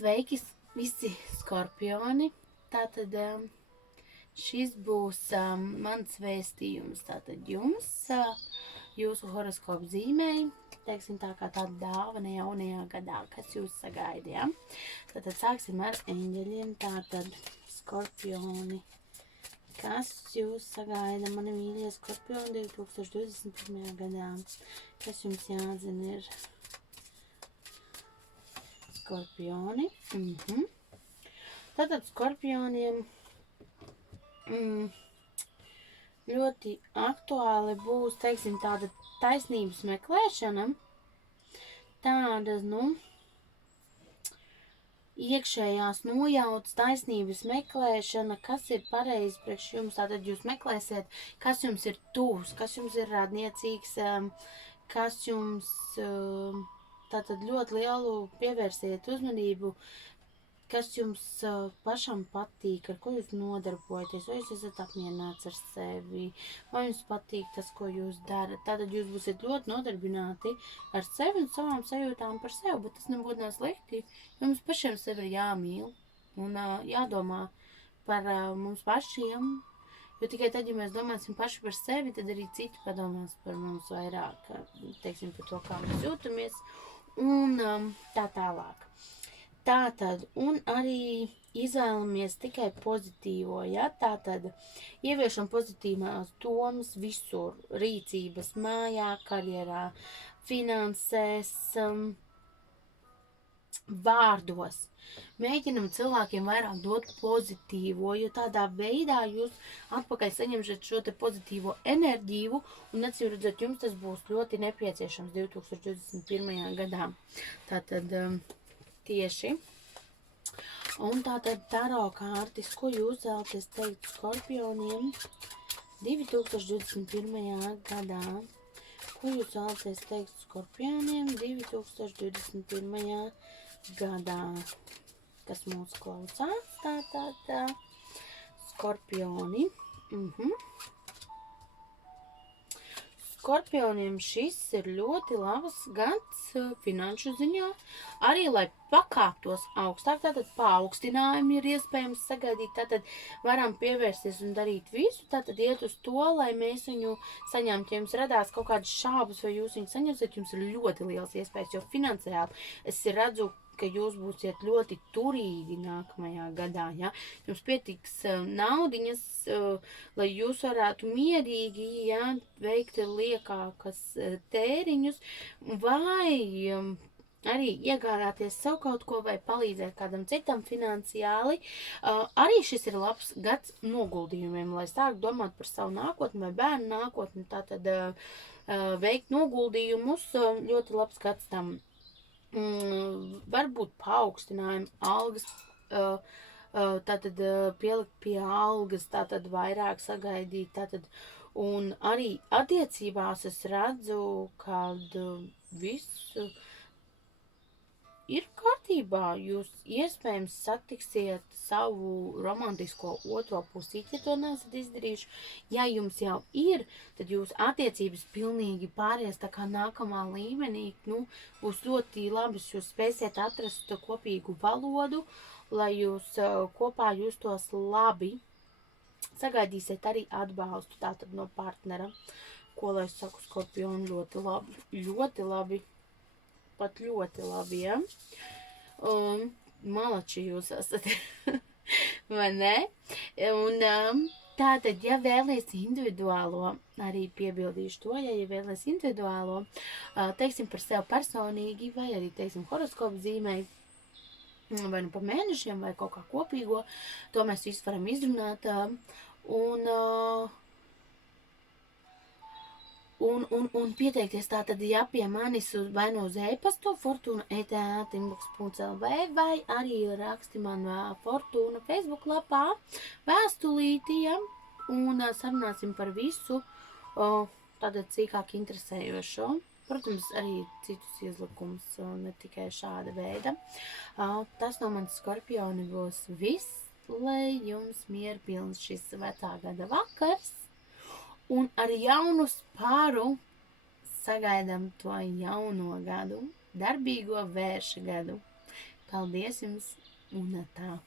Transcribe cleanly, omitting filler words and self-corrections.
Sveiki visi skorpioni. Tātad šis būs mans vēstījums tātad jums, jūsu horoskopu zīmēji, teiksim tā kā tāda dāvana jaunajā gadā, kas jūs sagaida, ja? Tātad sāksim ar eņģeļiem, tātad skorpioni. Kas jūs sagaida, mani mīļie skorpioni, 2021. gadā? Kas jums jāzina ir skorpioni? Tātad skorpioniem ļoti aktuāli būs, teiksim, tāda taisnības meklēšana, tāda, iekšējās nojautas taisnības meklēšana, kas ir pareizi priekš jums. Tātad jūs meklēsiet, kas jums ir tuvs, kas jums ir radniecīgs, kas jums tātad ļoti lielu pievērsiet uzmanību, kas jums pašam patīk, ar ko jūs nodarbojaties, vai jūs esat apmierināts ar sevi, vai jums patīk tas, ko jūs darat. Tātad jūs būsiet ļoti nodarbināti ar sevi un savām sajūtām par sevi, bet tas nebūtu nav slikti. Jums pašiem sevi ir jāmīl un jādomā par mums pašiem, jo tikai tad, ja mēs domāsim paši par sevi, tad arī citi padomās par mums vairāk, teiksim, par to, kā mēs jūtamies un tā tālāk. Tātad, un arī izvēlamies tikai pozitīvo, ja? Tātad ieviešam pozitīvās domas visur, rīcības, mājā, karjerā, finansēs, vārdos. Mēģinam cilvēkiem vairāk dot pozitīvo, jo tādā veidā jūs atpakaļ saņemsiet šo te pozitīvo enerģiju, un acīm redzot, jums tas būs ļoti nepieciešams 2021. gadā. Tātad tieši. Un tātad taro kārtis, ko jūs vēlaties teikt skorpioniem 2021. gadā? Ko jūs vēlaties teikt skorpioniem 2021. gadā? Kas mūs klausās? Tātad skorpioni. Skorpioniem šis ir ļoti labs gads finanšu ziņā, arī lai pakāptos augstāk, tātad paaugstinājumi ir iespējams sagaidīt, tātad varam pievērsties un darīt visu, tātad iet uz to, lai mēs viņu saņemtu. Ja jums radās kaut kādas šābas, vai jūs viņu saņemsiet, jums ir ļoti liels iespējas, jo finansiāli es redzu, ka jūs būsiet ļoti turīgi nākamajā gadā, ja? Jums pietiks naudiņas, lai jūs varētu mierīgi, ja, veikt liekākas tēriņus, vai arī iegādāties sev kaut ko, vai palīdzēt kādam citam finansiāli. Arī šis ir labs gads noguldījumiem, lai sāk domāt par savu nākotni vai bērnu nākotni, tātad veikt noguldījumus, ļoti labs gads tam. Varbūt paaugstinājumi, algas, tātad pielikt pie algas, tātad vairāk sagaidīt, tātad, un arī attiecībās es redzu, kad viss ir kārtībā, jūs iespējams satiksiet savu romantisko otro pusīti, ja to neesat izdarījuši. Ja jums jau ir, tad jūs attiecības pilnīgi pāries tā kā nākamā līmenī, būs ļoti labi, jūs spēsiet atrast kopīgu valodu, lai jūs kopā justos labi. Sagaidīsiet arī atbalstu tātad no partnera, ko, lai saku, skorpioni, ļoti labi. Pat ļoti labi, ja? Malači jūs esat, vai ne? Un tātad, ja vēlies individuālo, arī piebildīšu to, ja vēlies individuālo, teiksim par sev personīgi, vai arī, teiksim, horoskopu zīmēji, vai nu pa mēnešiem, vai kaut kā kopīgo, to mēs visu varam izrunāt, un pieteikties tātad, ja pie manis vai no uz e-pastu fortuna@inbox.lv vai arī raksti man Fortuna Facebook lapā vēstulīti, ja, un sarunāsim par visu tātad cīkāk interesējošo. Protams, arī citus izlikumus, ne tikai šāda veida. Tas no manas skorpioni būs viss, lai jums mierpilns šis vecā gada vakars. Un ar jaunu spāru sagaidām to jauno gadu, darbīgo vērša gadu. Paldies jums un tā!